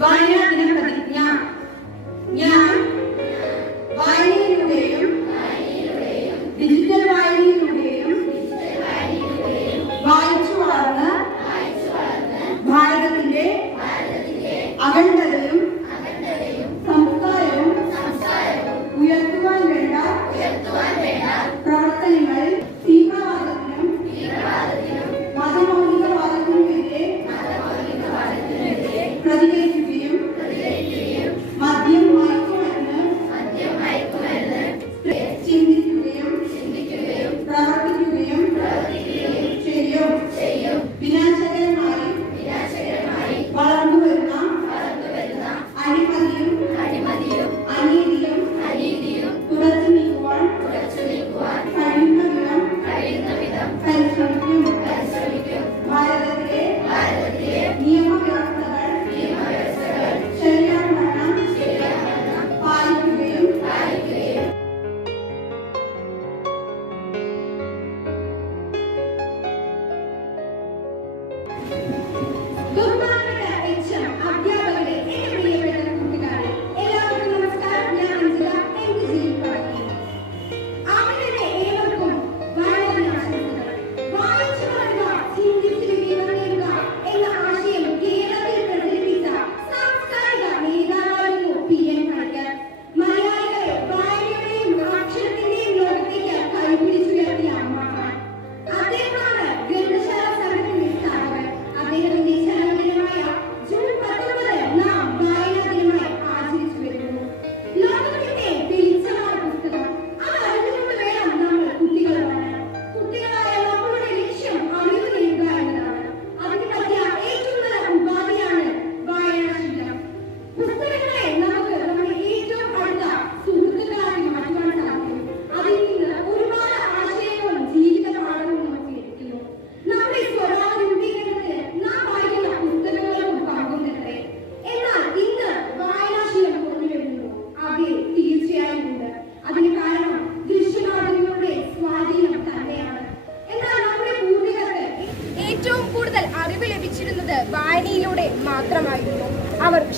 പ്രതിജ്ഞ ഞാൻ ഡിജിറ്റൽ വായിച്ചു വളർന്ന് ഭാരതത്തിന്റെ അഖണ്ഡതയും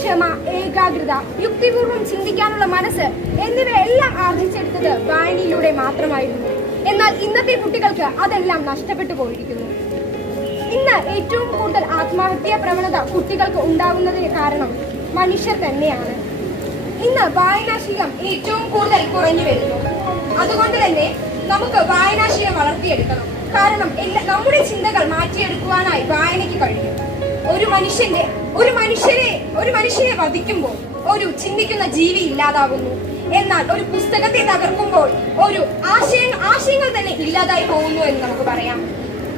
ക്ഷമ ഏകാഗ്രത യുക്തിപൂർവം ചിന്തിക്കാനുള്ള മനസ്സ് എന്നിവയെല്ലാം ആർജിച്ചെടുത്തത് വായനയിലൂടെ മാത്രമായിരുന്നു. എന്നാൽ ഇന്നത്തെ കുട്ടികൾക്ക് അതെല്ലാം നഷ്ടപ്പെട്ടു പോയിരിക്കുന്നു. ഇന്ന് ഏറ്റവും കൂടുതൽ ആത്മഹത്യാ പ്രവണത കുട്ടികൾക്ക് ഉണ്ടാകുന്നതിന് കാരണം മനുഷ്യർ തന്നെയാണ്. ഇന്ന് വായനാശീലം ഏറ്റവും കൂടുതൽ കുറഞ്ഞു വരുന്നു. അതുകൊണ്ട് തന്നെ നമുക്ക് വായനാശീലം വളർത്തിയെടുക്കണം. കാരണം എല്ലാ നമ്മുടെ ചിന്തകൾ മാറ്റിയെടുക്കുവാനായി വായനയ്ക്ക് കഴിയും. ഒരു മനുഷ്യന്റെ ഒരു മനുഷ്യരെ ഒരു മനുഷ്യനെ വധിക്കുമ്പോൾ ഒരു ചിന്തിക്കുന്ന ജീവി ഇല്ലാതാകുന്നു. എന്നാൽ ഒരു പുസ്തകത്തെ തകർക്കുമ്പോൾ ഒരു ആശയ ആശയങ്ങൾ തന്നെ ഇല്ലാതായി പോകുന്നു എന്ന് നമുക്ക് പറയാം.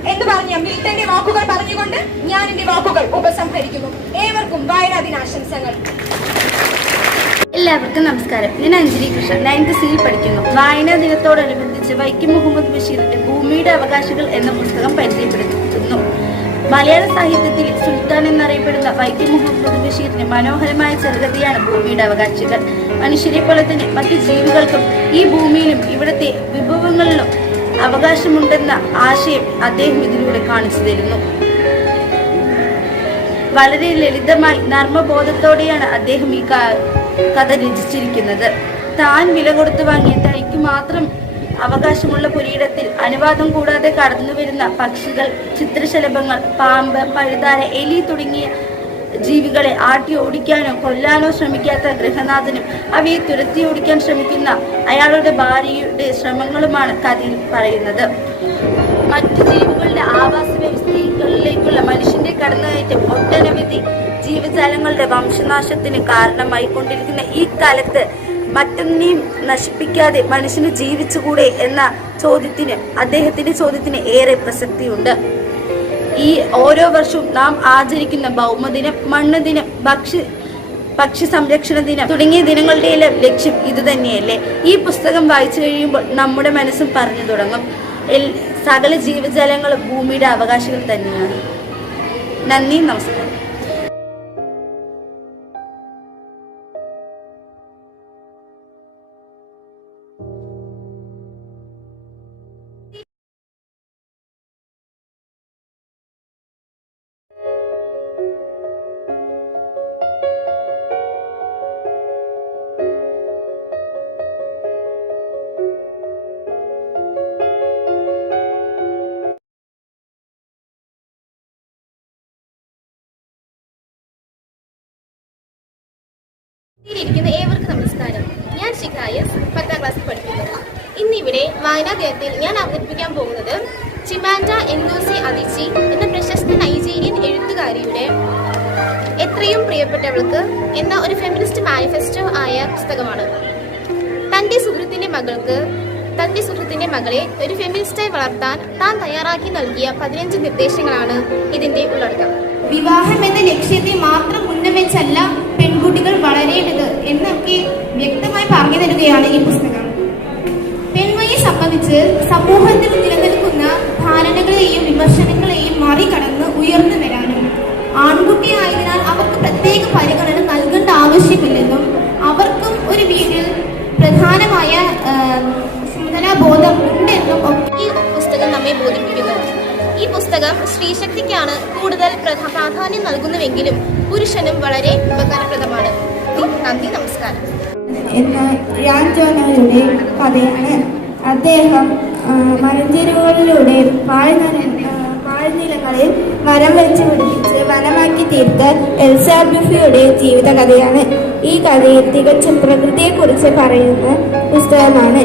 എന്ന് പറഞ്ഞ മിൽട്ടന്റെ വാക്കുകൾ പറഞ്ഞുകൊണ്ട് ഞാൻ എന്റെ വാക്കുകൾ ഉപസംഹരിക്കുന്നു. ഏവർക്കും വായനാ ദിനാശംസകൾ എല്ലാവർക്കും നമസ്കാരം. ഞാൻ അഞ്ജലി കൃഷ്ണൻ. നയൻത് സിയിൽ പഠിക്കുന്നു. വായനാ ദിനത്തോടനുബന്ധിച്ച് വൈക്കം മുഹമ്മദ് ബഷീറിന്റെ ഭൂമിയുടെ അവകാശികൾ എന്ന പുസ്തകം പരിചയപ്പെടുത്തുന്നു. മലയാള സാഹിത്യത്തിൽ സുൽത്താൻ എന്നറിയപ്പെടുന്ന വൈക്കം മുഹമ്മദ് ബഷീറിന്റെ മനോഹരമായ ചെറുകഥയാണ് ഭൂമിയുടെ അവകാശികൾ. മനുഷ്യരെ പോലെ തന്നെ മറ്റു ജീവികൾക്കും ഈ ഭൂമിയിലും ഇവിടുത്തെ വിഭവങ്ങളിലും അവകാശമുണ്ടെന്ന ആശയം അദ്ദേഹം ഇതിലൂടെ കാണിച്ചു തരുന്നു. വളരെ ലളിതമായി നർമ്മബോധത്തോടെയാണ് അദ്ദേഹം ഈ കഥ രചിച്ചിരിക്കുന്നത്. താൻ വില കൊടുത്തു വാങ്ങിയ തനിക്ക് മാത്രം അവകാശമുള്ള പുരീടത്തിൽ അനുവാദം കൂടാതെ കടന്നു വരുന്ന പക്ഷികൾ ചിത്രശലഭങ്ങൾ പാമ്പ് പഴുതാര എലി തുടങ്ങിയ ജീവികളെ ആട്ടി ഓടിക്കാനോ കൊല്ലാനോ ശ്രമിക്കാത്ത ഗൃഹനാഥനും അവയെ തുരത്തി ഓടിക്കാൻ ശ്രമിക്കുന്ന അയാളുടെ ഭാര്യയുടെ ശ്രമങ്ങളുമാണ് കഥയിൽ പറയുന്നത്. മറ്റു ജീവികളുടെ ആവാസ വ്യവസ്ഥകളിലേക്കുള്ള മനുഷ്യന്റെ കടന്നുകയറ്റം ഒട്ടനവധി ജീവജാലങ്ങളുടെ വംശനാശത്തിന് കാരണമായി കൊണ്ടിരിക്കുന്ന ഈ കാലത്ത് മറ്റൊന്നിനെയും നശിപ്പിക്കാതെ മനുഷ്യന് ജീവിച്ചുകൂടെ എന്ന ചോദ്യത്തിന് അദ്ദേഹത്തിന്റെ ചോദ്യത്തിന് ഏറെ പ്രസക്തിയുണ്ട്. ഈ ഓരോ വർഷവും നാം ആചരിക്കുന്ന ഭൗമദിനം മണ്ണ് ദിനം ഭക്ഷ്യ പക്ഷി സംരക്ഷണ ദിനം തുടങ്ങിയ ദിനങ്ങളുടെ ലക്ഷ്യം ഇതുതന്നെയല്ലേ ഈ പുസ്തകം വായിച്ചു കഴിയുമ്പോൾ നമ്മുടെ മനസ്സും പറഞ്ഞു തുടങ്ങും. സകല ജീവജാലങ്ങളും ഭൂമിയുടെ അവകാശികൾ തന്നെയാണ്. നന്ദി നമസ്കാരം. ഇരിക്കുന്ന ഏവർക്കും നമസ്കാരം. ഞാൻ ഷിഖായസ് പത്താം ക്ലാസ്സിൽ പഠിക്കുന്നു. ഇന്നിവിടെ വായനാ ദിനത്തിൽ ഞാൻ അവതരിപ്പിക്കാൻ പോകുന്നത് ചിമാൻഡ എൻഗോസി അതിച്ചി എന്ന പ്രശസ്ത നൈജീരിയൻ എഴുത്തുകാരിയുടെ എത്രയും പ്രിയപ്പെട്ടവൾക്ക് എന്ന ഒരു ഫെമിനിസ്റ്റ് മാനിഫെസ്റ്റോ ആയ പുസ്തകമാണ്. തന്റെ സുഹൃത്തിന്റെ മകൾക്ക് തന്റെ സുഹൃത്തിന്റെ മകളെ ഒരു ഫെമിനിസ്റ്റായി വളർത്താൻ താൻ തയ്യാറാക്കി നൽകിയ പതിനഞ്ച് നിർദ്ദേശങ്ങളാണ് ഇതിന്റെ ഉള്ളടക്കം. വിവാഹം എന്ന ലക്ഷ്യത്തെ മാത്രം മുന്നിൽ വെച്ചല്ല പെൺകുട്ടികൾ വളരേണ്ടത് എന്നൊക്കെ വ്യക്തമായി പറഞ്ഞു തരികയാണ് ഈ പുസ്തകം. പെൺമയെ സംബന്ധിച്ച് സമൂഹത്തിൽ നിലനിൽക്കുന്ന ധാരണകളെയും വിമർശനങ്ങളെയും മറികടന്ന് ഉയർന്നു വരാനും ആൺകുട്ടിയായതിനാൽ അവർക്ക് പ്രത്യേക പരിഗണന നൽകേണ്ട ആവശ്യമില്ലെന്നും അവർക്കും ഒരു വീട്ടിൽ പ്രധാനമായ ബോധം ഉണ്ടെന്നും ഈ പുസ്തകം നമ്മെ ബോധിപ്പിക്കുന്നു. ഈ പുസ്തകം സ്ത്രീശക്തിക്കാണ് കൂടുതൽ പ്രാധാന്യം നൽകുന്നുവെങ്കിലും പുരുഷനും വളരെ ഉപകാരപ്രദമാണ്. നന്ദി നമസ്കാരം. എന്ന റാൻ ജോനയുടെ കഥയാണ് അദ്ദേഹം മലഞ്ചെരുവുകളിലൂടെ പാഴ്നിലങ്ങളിൽ മരം വെച്ച് പിടിപ്പിച്ച് വനമാക്കി തീർത്ത എൽസാബിഫിയുടെ ജീവിത കഥയാണ് ഈ കഥയിൽ തികച്ചും പ്രകൃതിയെക്കുറിച്ച് പറയുന്ന പുസ്തകമാണ്.